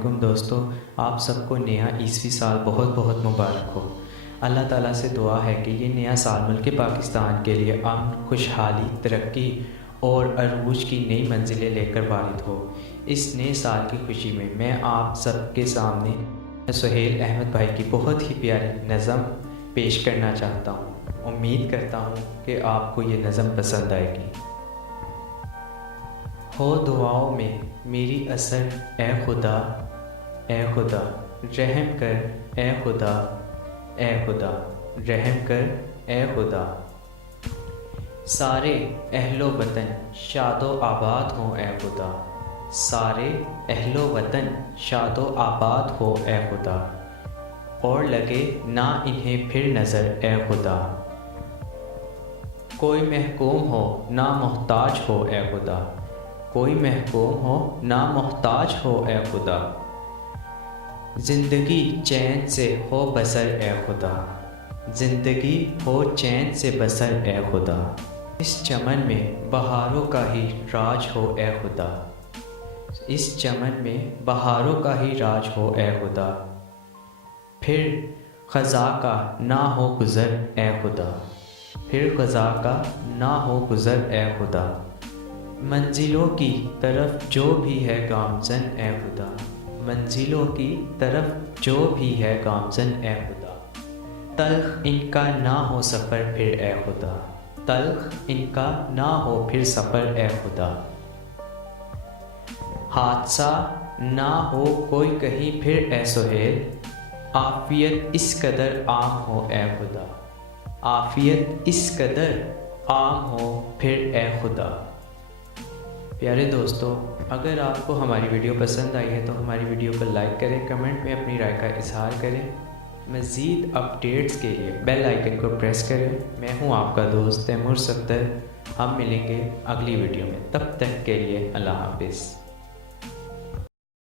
علیکم دوستو، آپ سب کو نیا عیسوی سال بہت بہت مبارک ہو۔ اللہ تعالیٰ سے دعا ہے کہ یہ نیا سال ملک پاکستان کے لیے امن، خوشحالی، ترقی اور عروج کی نئی منزلیں لے کر وارد ہو۔ اس نئے سال کی خوشی میں میں آپ سب کے سامنے سہیل احمد بھائی کی بہت ہی پیاری نظم پیش کرنا چاہتا ہوں۔ امید کرتا ہوں کہ آپ کو یہ نظم پسند آئے گی۔ ہو دعاؤں میں میری اثر اے خدا، اے خدا رحم کر، اے خدا، اے خدا رحم کر، اے خدا۔ سارے اہل و وطن شاد و آباد ہوں اے خدا، سارے اہل و وطن شاد و آباد ہو اے خدا، اور لگے نہ انہیں پھر نظر اے خدا۔ کوئی محکوم ہو نہ محتاج ہو اے خدا، کوئی محکوم ہو نہ محتاج ہو اے خدا۔ زندگی چین سے ہو بسر اے خدا، زندگی ہو چین سے بسر اے خدا۔ اس چمن میں بہاروں کا ہی راج ہو اے خدا، اس چمن میں بہاروں کا ہی راج ہو اے خدا۔ پھر خزاں کا نہ ہو گزر اے خدا، پھر خزاں کا نہ ہو گزر اے خدا۔ منزلوں کی طرف جو بھی ہے گامزن اے خدا، منزلوں کی طرف جو بھی ہے گامزن اے خدا۔ تلخ ان کا نہ ہو سفر پھر اے خدا، تلخ ان کا نہ ہو پھر سفر اے خدا۔ حادثہ نہ ہو کوئی کہیں پھر اے سہیل، عافیت اس قدر عام ہو اے خدا، عافیت اس قدر عام ہو پھر اے خدا۔ پیارے دوستو، اگر آپ کو ہماری ویڈیو پسند آئی ہے تو ہماری ویڈیو کو لائک کریں، کمنٹ میں اپنی رائے کا اظہار کریں۔ مزید اپڈیٹس کے لیے بیل آئیکن کو پریس کریں۔ میں ہوں آپ کا دوست تیمور صفدر۔ ہم ملیں گے اگلی ویڈیو میں، تب تک کے لیے اللہ حافظ۔